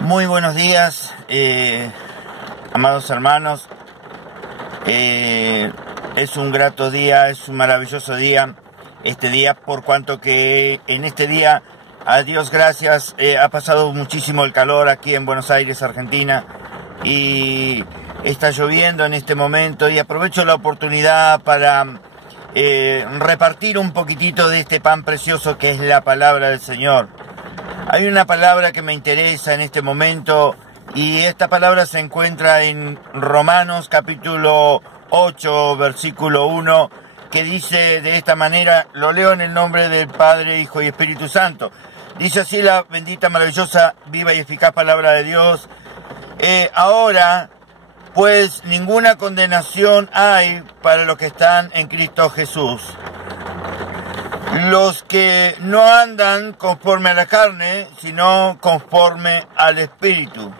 Muy buenos días, amados hermanos. Es un grato día, es un maravilloso día, este día, por cuanto que en este día, a Dios gracias, ha pasado muchísimo el calor aquí en Buenos Aires, Argentina, y está lloviendo en este momento, y aprovecho la oportunidad para repartir un poquitito de este pan precioso que es la palabra del Señor. Hay una palabra que me interesa en este momento, y esta palabra se encuentra en Romanos capítulo 8, versículo 1, que dice de esta manera, lo leo en el nombre del Padre, Hijo y Espíritu Santo. Dice así la bendita, maravillosa, viva y eficaz palabra de Dios. Ahora, pues ninguna condenación hay para los que están en Cristo Jesús. Los que no andan conforme a la carne, sino conforme al Espíritu.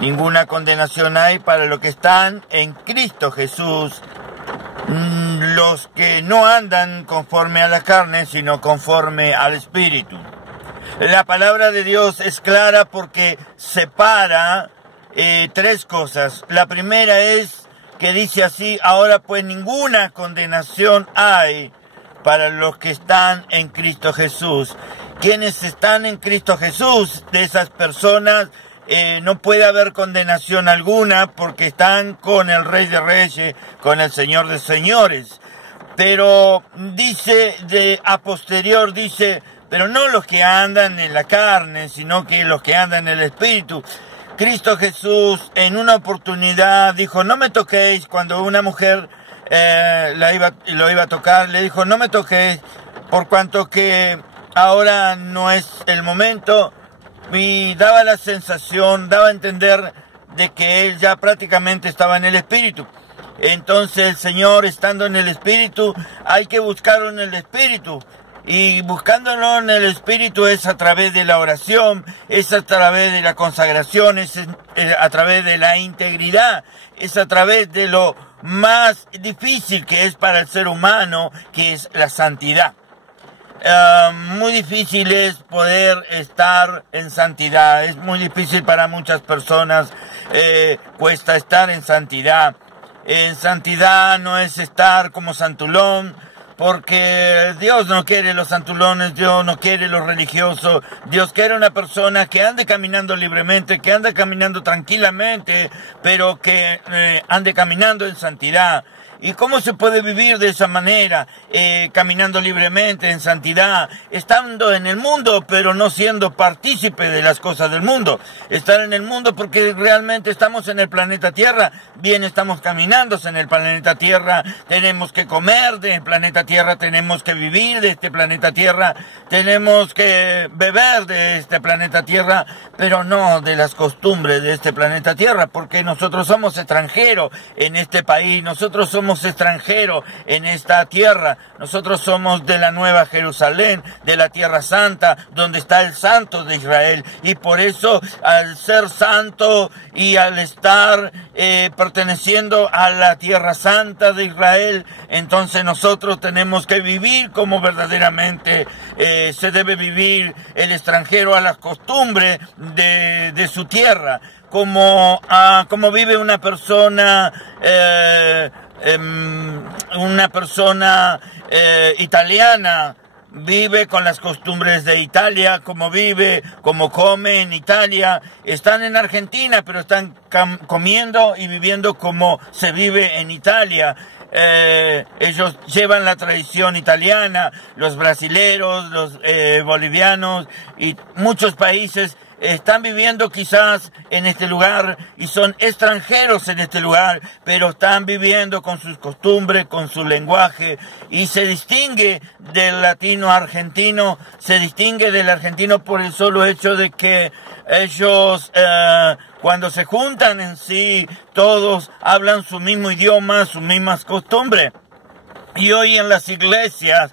Ninguna condenación hay para los que están en Cristo Jesús. Los que no andan conforme a la carne, sino conforme al Espíritu. La palabra de Dios es clara porque separa tres cosas. La primera es que dice así, ahora pues ninguna condenación hay para los que están en Cristo Jesús. Quienes están en Cristo Jesús, de esas personas, no puede haber condenación alguna porque están con el Rey de Reyes, con el Señor de Señores. Pero dice, a posterior dice, pero no los que andan en la carne, sino que los que andan en el Espíritu. Cristo Jesús en una oportunidad dijo, no me toquéis, cuando una mujer lo iba a tocar, le dijo, no me toquéis, por cuanto que ahora no es el momento, y daba la sensación, daba a entender de que él ya prácticamente estaba en el Espíritu. Entonces el Señor, estando en el Espíritu, hay que buscarlo en el Espíritu. Y buscándolo en el Espíritu es a través de la oración, es a través de la consagración, es a través de la integridad, es a través de lo más difícil que es para el ser humano, que es la santidad. Muy difícil es poder estar en santidad, es muy difícil para muchas personas, cuesta estar en santidad. En santidad no es estar como santulón, porque Dios no quiere los santulones, Dios no quiere los religiosos, Dios quiere una persona que ande caminando libremente, que ande caminando tranquilamente, pero que ande caminando en santidad. ¿Y cómo se puede vivir de esa manera, caminando libremente en santidad, estando en el mundo, pero no siendo partícipe de las cosas del mundo? Estar en el mundo porque realmente estamos en el planeta Tierra, bien estamos caminando en el planeta Tierra, tenemos que comer del planeta Tierra, tenemos que vivir de este planeta Tierra, tenemos que beber de este planeta Tierra, pero no de las costumbres de este planeta Tierra, porque nosotros somos extranjeros en este país, nosotros somos extranjeros en esta tierra, nosotros somos de la Nueva Jerusalén, de la Tierra Santa, donde está el Santo de Israel, y por eso al ser santo y al estar perteneciendo a la Tierra Santa de Israel, entonces nosotros tenemos que vivir como verdaderamente se debe vivir el extranjero, a las costumbres de su tierra, como vive una persona italiana, vive con las costumbres de Italia, como vive, como come en Italia. Están en Argentina, pero están comiendo y viviendo como se vive en Italia. Ellos llevan la tradición italiana, los brasileros, los bolivianos y muchos países están viviendo quizás en este lugar y son extranjeros en este lugar, pero están viviendo con sus costumbres, con su lenguaje, y se distingue del latino argentino, se distingue del argentino por el solo hecho de que ellos cuando se juntan en sí, todos hablan su mismo idioma, sus mismas costumbres. Y hoy en las iglesias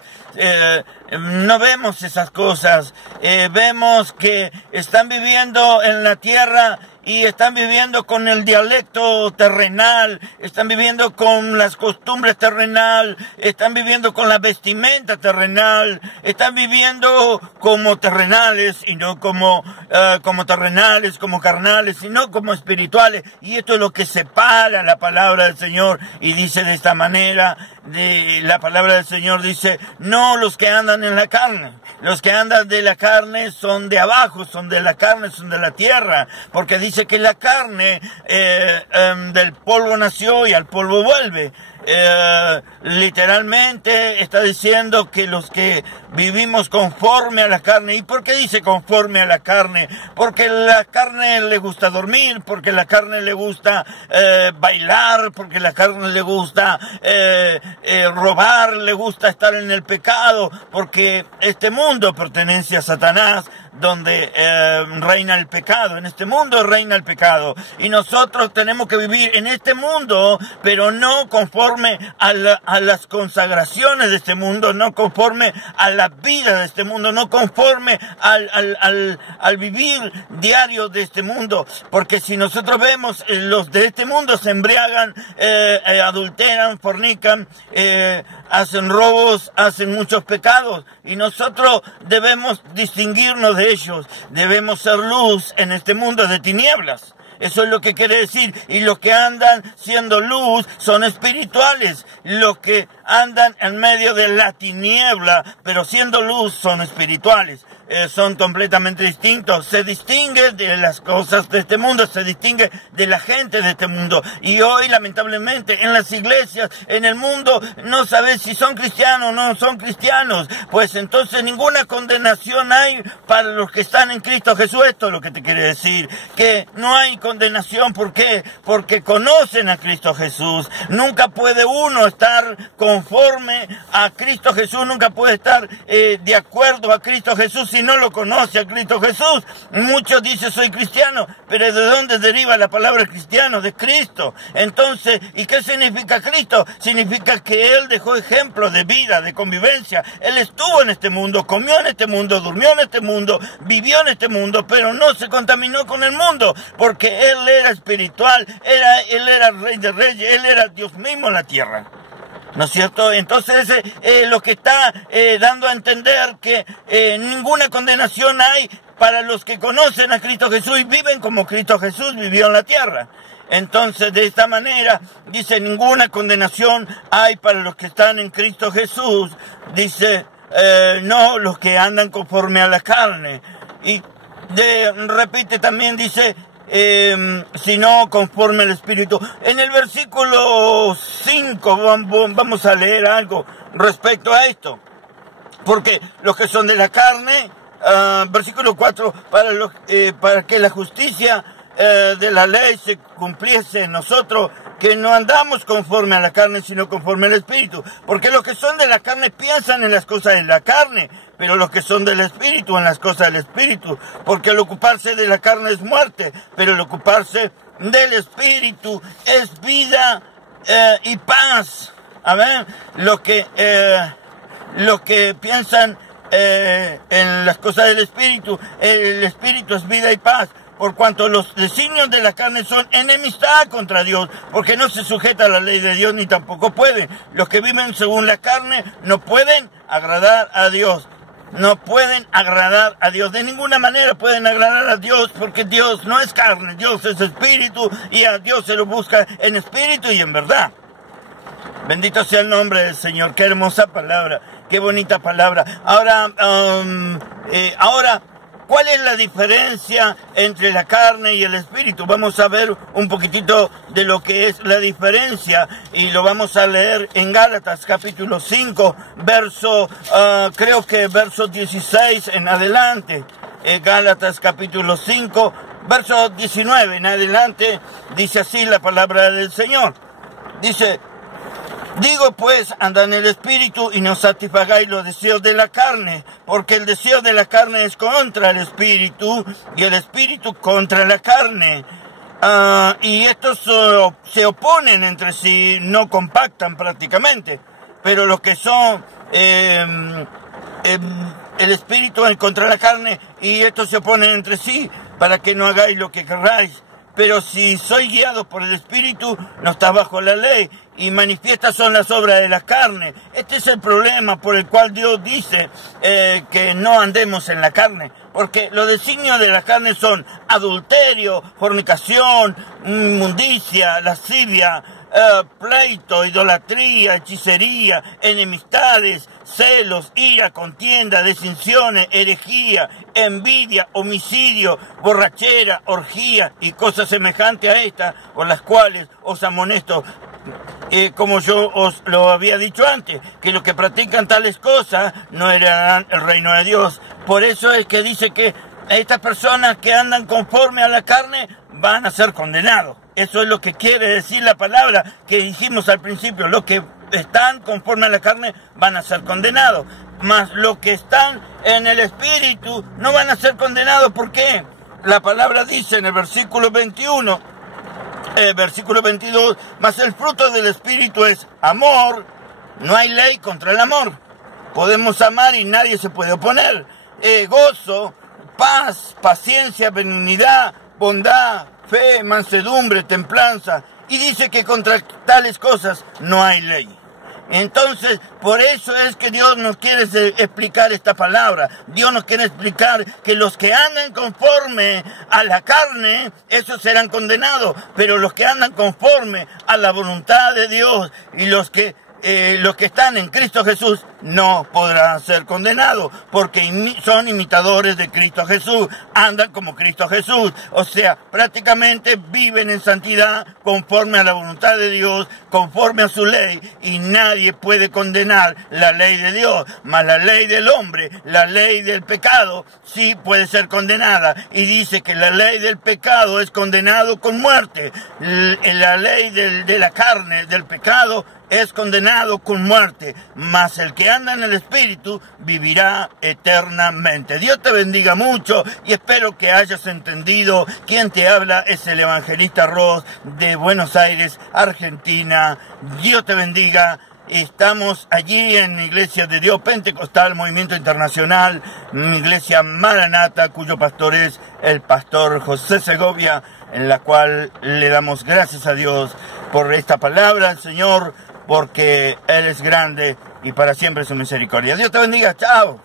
no vemos esas cosas, vemos que están viviendo en la tierra y están viviendo con el dialecto terrenal, están viviendo con las costumbres terrenal, están viviendo con la vestimenta terrenal, están viviendo como terrenales y no como terrenales, como carnales, sino como espirituales. Y esto es lo que separa la palabra del Señor, y dice de esta manera, la palabra del Señor dice, no los que andan en la carne. Los que andan de la carne son de abajo, son de la carne, son de la tierra, porque dice que la carne del polvo nació y al polvo vuelve. Literalmente está diciendo que los que vivimos conforme a la carne. ¿Y por qué dice conforme a la carne? Porque la carne le gusta dormir, porque la carne le gusta bailar, porque la carne le gusta robar, le gusta estar en el pecado, porque este mundo pertenece a Satanás, donde reina el pecado. En este mundo reina el pecado, y nosotros tenemos que vivir en este mundo, pero no conforme a las consagraciones de este mundo, no conforme a la vida de este mundo, no conforme al vivir diario de este mundo, porque si nosotros vemos, los de este mundo se embriagan, adulteran, fornican, hacen robos, hacen muchos pecados, y nosotros debemos distinguirnos de ellos, debemos ser luz en este mundo de tinieblas. Eso es lo que quiere decir. Y los que andan siendo luz son espirituales. Los que andan en medio de la tiniebla, pero siendo luz, son espirituales. Son completamente distintos. Se distingue de las cosas de este mundo, se distingue de la gente de este mundo. Y hoy, lamentablemente, en las iglesias, en el mundo, no sabes si son cristianos o no son cristianos. Pues entonces ninguna condenación hay para los que están en Cristo Jesús. Esto es lo que te quiere decir, que no hay condenación. ¿Por qué? Porque conocen a Cristo Jesús. Nunca puede uno estar conforme a Cristo Jesús, nunca puede estar de acuerdo a Cristo Jesús si no lo conoce a Cristo Jesús. Muchos dicen soy cristiano, pero ¿de dónde deriva la palabra cristiano? De Cristo. Entonces, ¿y qué significa Cristo? Significa que Él dejó ejemplo de vida, de convivencia. Él estuvo en este mundo, comió en este mundo, durmió en este mundo, vivió en este mundo, pero no se contaminó con el mundo, porque Él era espiritual, Él era Rey de Reyes, Él era Dios mismo en la tierra. ¿No es cierto? Entonces lo que está dando a entender que ninguna condenación hay para los que conocen a Cristo Jesús y viven como Cristo Jesús vivió en la tierra. Entonces, de esta manera, dice, ninguna condenación hay para los que están en Cristo Jesús. Dice, no los que andan conforme a la carne. Y repite también, dice, sino conforme al Espíritu. En el versículo 5 vamos a leer algo respecto a esto. Porque los que son de la carne, versículo 4, para que la justicia de la ley se cumpliese en nosotros, que no andamos conforme a la carne, sino conforme al Espíritu. Porque los que son de la carne piensan en las cosas de la carne, pero los que son del Espíritu en las cosas del Espíritu. Porque el ocuparse de la carne es muerte, pero el ocuparse del Espíritu es vida y paz. A ver, los que piensan en las cosas del Espíritu, el Espíritu es vida y paz. Por cuanto los designios de la carne son enemistad contra Dios, porque no se sujeta a la ley de Dios ni tampoco pueden. Los que viven según la carne no pueden agradar a Dios. No pueden agradar a Dios. De ninguna manera pueden agradar a Dios, porque Dios no es carne, Dios es espíritu, y a Dios se lo busca en espíritu y en verdad. Bendito sea el nombre del Señor. Qué hermosa palabra, qué bonita palabra. Ahora, ¿cuál es la diferencia entre la carne y el espíritu? Vamos a ver un poquitito de lo que es la diferencia, y lo vamos a leer en Gálatas capítulo 5, creo que verso 16 en adelante. Gálatas capítulo 5, verso 19 en adelante, dice así la palabra del Señor. Dice, digo pues, andad en el Espíritu y no satisfagáis los deseos de la carne, porque el deseo de la carne es contra el Espíritu y el Espíritu contra la carne. Y estos se oponen entre sí, no compactan prácticamente, pero los que son el Espíritu contra la carne, y estos se oponen entre sí para que no hagáis lo que querráis. pero si soy guiado por el Espíritu, no está bajo la ley, y manifiestas son las obras de la carne. Este es el problema por el cual Dios dice que no andemos en la carne, porque los designios de la carne son adulterio, fornicación, inmundicia, lascivia, pleito, idolatría, hechicería, enemistades, celos, ira, contienda, desinciones, herejía, envidia, homicidio, borrachera, orgía y cosas semejantes a estas, por las cuales os amonesto, como yo os lo había dicho antes, que los que practican tales cosas no heredarán el reino de Dios. Por eso es que dice que estas personas que andan conforme a la carne van a ser condenados. Eso es lo que quiere decir la palabra que dijimos al principio. Los que están conforme a la carne van a ser condenados. Mas los que están en el Espíritu no van a ser condenados. ¿Por qué? La palabra dice en el versículo 21, versículo 22, mas el fruto del Espíritu es amor. No hay ley contra el amor. Podemos amar y nadie se puede oponer. Gozo, paz, paciencia, benignidad, bondad, fe, mansedumbre, templanza. Y dice que contra tales cosas no hay ley. Entonces, por eso es que Dios nos quiere explicar esta palabra. Dios nos quiere explicar que los que andan conforme a la carne, esos serán condenados. Pero los que andan conforme a la voluntad de Dios y los que están en Cristo Jesús no podrán ser condenados, porque son imitadores de Cristo Jesús, andan como Cristo Jesús, o sea, prácticamente viven en santidad conforme a la voluntad de Dios, conforme a su ley, y nadie puede condenar la ley de Dios, mas la ley del hombre, la ley del pecado, sí puede ser condenada, y dice que la ley del pecado es condenado con muerte, la ley de la carne, del pecado, es condenado con muerte, mas el que anda en el Espíritu vivirá eternamente. Dios te bendiga mucho y espero que hayas entendido. Quien te habla es el evangelista Ross de Buenos Aires, Argentina. Dios te bendiga. Estamos allí en Iglesia de Dios Pentecostal, Movimiento Internacional, Iglesia Maranata, cuyo pastor es el pastor José Segovia, en la cual le damos gracias a Dios por esta palabra, Señor, porque Él es grande y para siempre su misericordia. Dios te bendiga, chao.